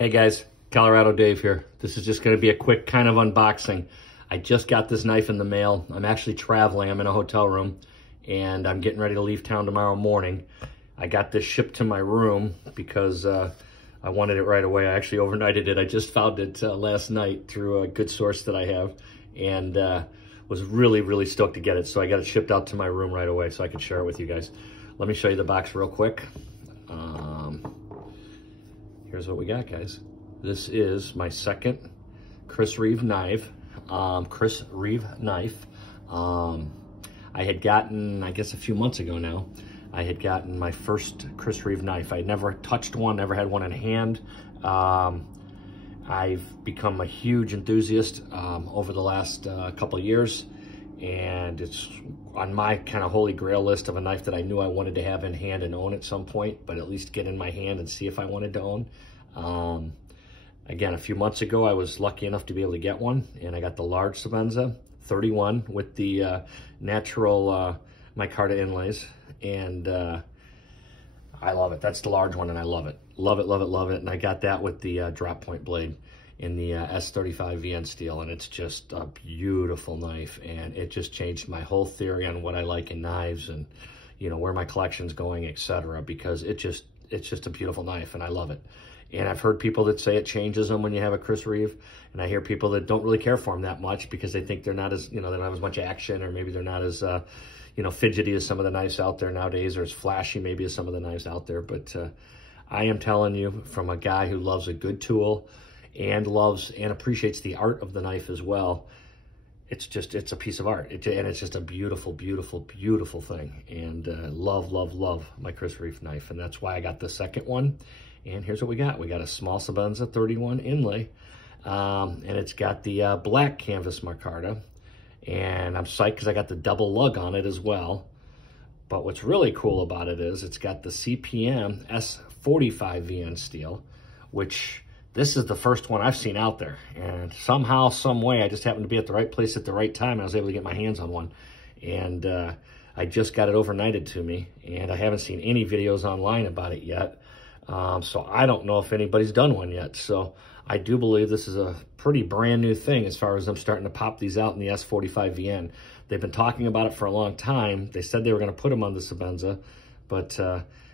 Hey guys, Colorado Dave here. This is just going to be a quick kind of unboxing. I just got this knife in the mail. I'm actually traveling. I'm in a hotel room and I'm getting ready to leave town tomorrow morning. I got this shipped to my room because I wanted it right away. I actually overnighted it. I just found it last night through a good source that I have and was really stoked to get it. So I got it shipped out to my room right away so I could share it with you guys. Let me show you the box real quick. Here's what we got, guys. This is my second Chris Reeve knife. I had gotten, I guess a few months ago now, I had gotten my first Chris Reeve knife. I had never touched one, never had one in hand. I've become a huge enthusiast over the last couple of years, and it's on my kind of holy grail list of a knife that I knew I wanted to have in hand and own at some point, but at least get in my hand and see if I wanted to own. Again, a few months ago, I was lucky enough to be able to get one, and I got the large Sebenza 31 with the natural micarta inlays, and I love it. That's the large one, and I love it. Love it. And I got that with the drop point blade in the S45VN steel, and it's just a beautiful knife, and it just changed my whole theory on what I like in knives and, you know, where my collection's going, etc., because it's just a beautiful knife, and I love it. And I've heard people that say it changes them when you have a Chris Reeve, and I hear people that don't really care for them that much because they think they're not as, you know, they don't have as much action, or maybe they're not as, you know, fidgety as some of the knives out there nowadays, or as flashy maybe as some of the knives out there. But I am telling you, from a guy who loves a good tool and loves and appreciates the art of the knife as well, it's a piece of art. And it's just a beautiful thing. And love my Chris Reeve knife. And that's why I got the second one. And here's what we got. We got a small Sebenza 31 inlay. And it's got the black canvas micarta. And I'm psyched because I got the double lug on it as well. But what's really cool about it is it's got the CPM S45VN steel, which this is the first one I've seen out there. And somehow, some way, I just happened to be at the right place at the right time, and I was able to get my hands on one. And I just got it overnighted to me, and I haven't seen any videos online about it yet. So I don't know if anybody's done one yet. So I do believe this is a pretty brand new thing as far as them starting to pop these out in the S45VN. They've been talking about it for a long time. They said they were going to put them on the Sebenza, but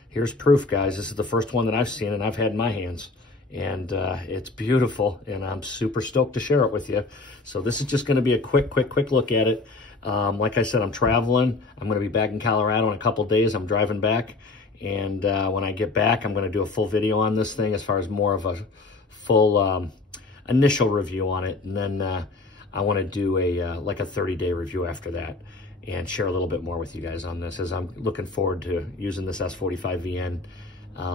here's proof, guys. This is the first one that I've seen and I've had in my hands, and it's beautiful, and I'm super stoked to share it with you. So this is just going to be a quick look at it. Like I said, I'm traveling. I'm going to be back in Colorado in a couple days. I'm driving back. And when I get back, I'm going to do a full video on this thing as far as more of a full initial review on it. And then I want to do a like a 30-day review after that and share a little bit more with you guys on this, as I'm looking forward to using this S45VN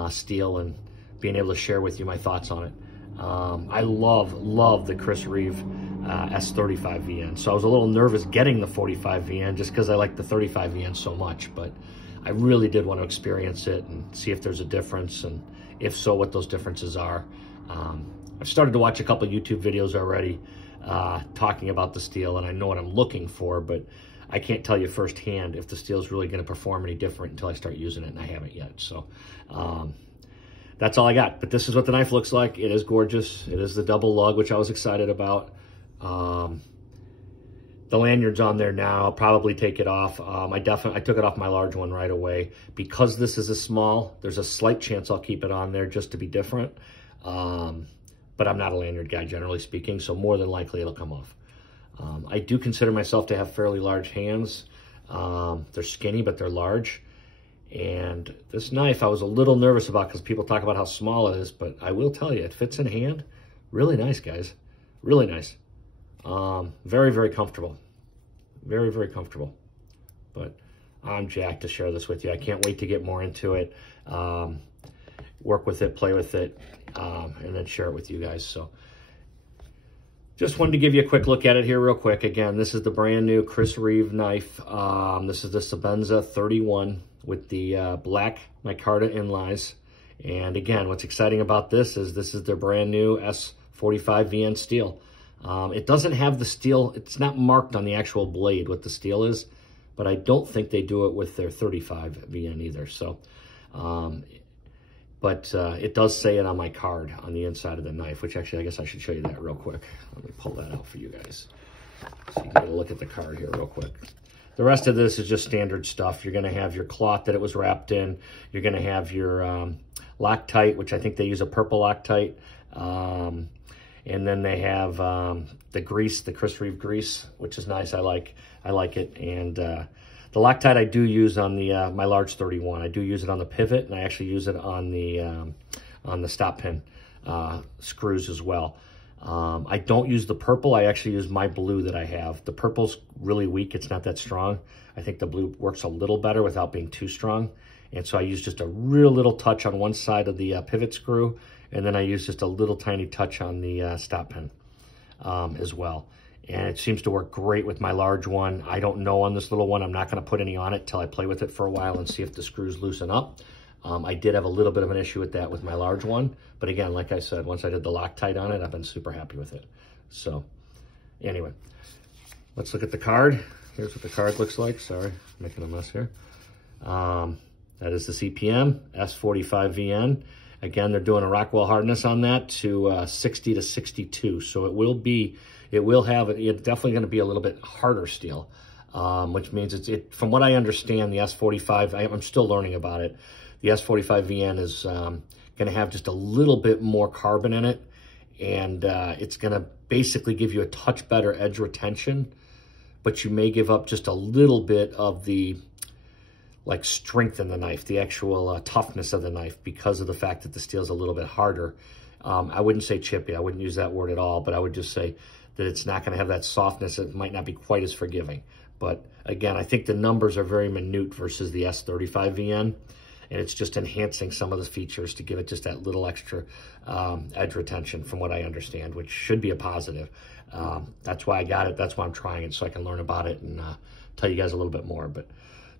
steel and being able to share with you my thoughts on it. I love the Chris Reeve S35VN. So I was a little nervous getting the 45VN just because I like the 35VN so much, but I really did want to experience it and see if there's a difference, and if so, what those differences are. I've started to watch a couple YouTube videos already talking about the steel, and I know what I'm looking for, but I can't tell you firsthand if the steel is really going to perform any different until I start using it, and I haven't yet. So that's all I got. But this is what the knife looks like. It is gorgeous. It is the double lug, which I was excited about. The lanyard's on there now. I'll probably take it off. I took it off my large one right away. Because this is a small, there's a slight chance I'll keep it on there just to be different. But I'm not a lanyard guy, generally speaking, so more than likely it'll come off. I do consider myself to have fairly large hands. They're skinny, but they're large. And this knife I was a little nervous about because people talk about how small it is, but I will tell you, it fits in hand. Really nice, guys. Really nice. Very comfortable. Very comfortable. But I'm jacked to share this with you. I can't wait to get more into it, work with it, play with it, and then share it with you guys. So just wanted to give you a quick look at it here real quick. Again, this is the brand new Chris Reeve knife. This is the Sebenza 31 with the black micarta inlays. And again, what's exciting about this is their brand new S45VN steel. It doesn't have the steel, it's not marked on the actual blade what the steel is, but I don't think they do it with their 35VN either. So but it does say it on my card on the inside of the knife, which actually I guess I should show you that real quick. Let me pull that out for you guys so you can get a look at the card here real quick. The rest of this is just standard stuff. You're going to have your cloth that it was wrapped in. You're going to have your Loctite, which I think they use a purple Loctite. And then they have the grease, the Chris Reeve grease, which is nice. I like it. And the Loctite I do use on the my large 31. I do use it on the pivot, and I actually use it on the stop pin screws as well. I don't use the purple. I actually use my blue that I have. The purple's really weak. It's not that strong. I think the blue works a little better without being too strong. And so I use just a real little touch on one side of the pivot screw, and then I use just a little tiny touch on the stop pin as well. And it seems to work great with my large one. I don't know on this little one. I'm not going to put any on it till I play with it for a while and see if the screws loosen up. I did have a little bit of an issue with that with my large one. But again, like I said, once I did the Loctite on it, I've been super happy with it. So anyway, let's look at the card. Here's what the card looks like. Sorry, I'm making a mess here. That is the CPM, S45VN. Again, they're doing a Rockwell hardness on that to 60 to 62. So it's definitely going to be a little bit harder steel, which means from what I understand, the S45, I'm still learning about it. The S45VN is going to have just a little bit more carbon in it, and it's going to basically give you a touch better edge retention, but you may give up just a little bit of the strength in the knife, the actual toughness of the knife, because of the fact that the steel is a little bit harder. I wouldn't say chippy. I wouldn't use that word at all, but I would just say that it's not going to have that softness. It might not be quite as forgiving. But again, I think the numbers are very minute versus the S35VN, and it's just enhancing some of the features to give it just that little extra edge retention, from what I understand, which should be a positive. That's why I got it. That's why I'm trying it, so I can learn about it and tell you guys a little bit more. But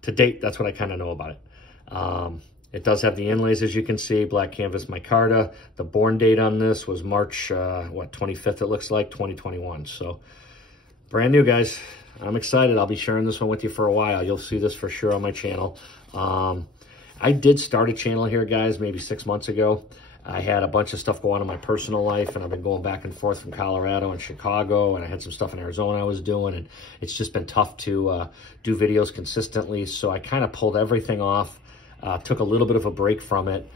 to date, that's what I kind of know about it. It does have the inlays, as you can see, black canvas micarta. The born date on this was March, 25th, it looks like, 2021. So brand new, guys. I'm excited. I'll be sharing this one with you for a while. You'll see this for sure on my channel. I did start a channel here, guys, maybe 6 months ago. I had a bunch of stuff going on in my personal life, and I've been going back and forth from Colorado and Chicago, and I had some stuff in Arizona I was doing, and it's just been tough to do videos consistently. So I kind of pulled everything off, took a little bit of a break from it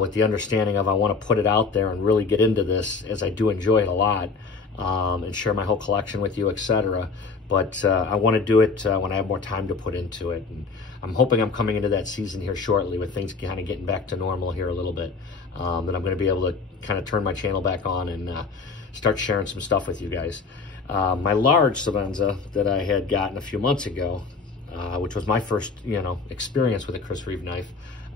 with the understanding of I want to put it out there and really get into this, as I do enjoy it a lot, and share my whole collection with you, etc. But I want to do it when I have more time to put into it. And I'm hoping I'm coming into that season here shortly, with things kind of getting back to normal here a little bit. That I'm going to be able to kind of turn my channel back on and start sharing some stuff with you guys. My large Sebenza that I had gotten a few months ago, which was my first, experience with a Chris Reeve knife.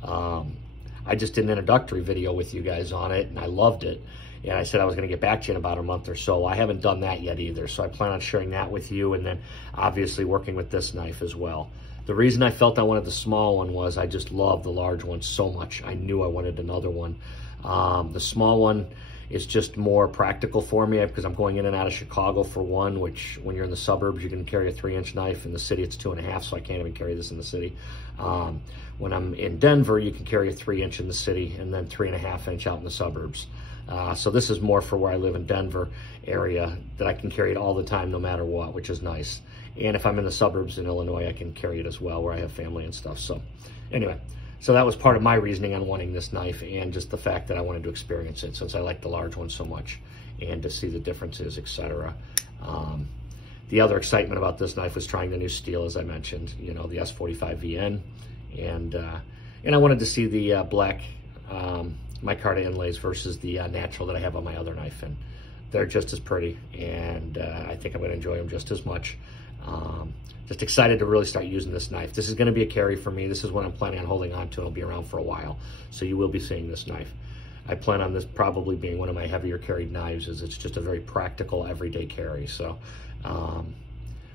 I just did an introductory video with you guys on it, and I loved it. And I said I was going to get back to you in about a month or so. I haven't done that yet either, so I plan on sharing that with you, and then obviously working with this knife as well. The reason I felt I wanted the small one was I just love the large one so much. I knew I wanted another one. The small one is just more practical for me because I'm going in and out of Chicago for one, which when you're in the suburbs, you can carry a 3-inch knife. In the city, it's 2.5, so I can't even carry this in the city. When I'm in Denver, you can carry a 3-inch in the city and then 3.5-inch out in the suburbs. So this is more for where I live in Denver area, that I can carry it all the time, no matter what, which is nice. And if I'm in the suburbs in Illinois, I can carry it as well, where I have family and stuff. So anyway, so that was part of my reasoning on wanting this knife, and just the fact that I wanted to experience it, since I like the large one so much, and to see the differences, etc. The other excitement about this knife was trying the new steel, as I mentioned, the S45VN, and I wanted to see the black micarta inlays versus the natural that I have on my other knife, and they're just as pretty, and I think I'm going to enjoy them just as much. Just excited to really start using this knife. This is going to be a carry for me. This is what I'm planning on holding on to. It'll be around for a while, so you will be seeing this knife. I plan on this probably being one of my heavier carried knives, as it's just a very practical everyday carry. So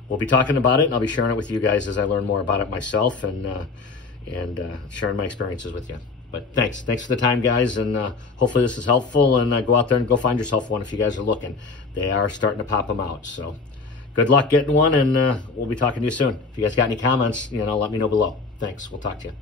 we'll be talking about it, and I'll be sharing it with you guys as I learn more about it myself, and sharing my experiences with you. But thanks for the time, guys, and hopefully this is helpful, and go out there and go find yourself one if you guys are looking. They are starting to pop them out, so good luck getting one, and we'll be talking to you soon. If you guys got any comments, let me know below. Thanks. We'll talk to you.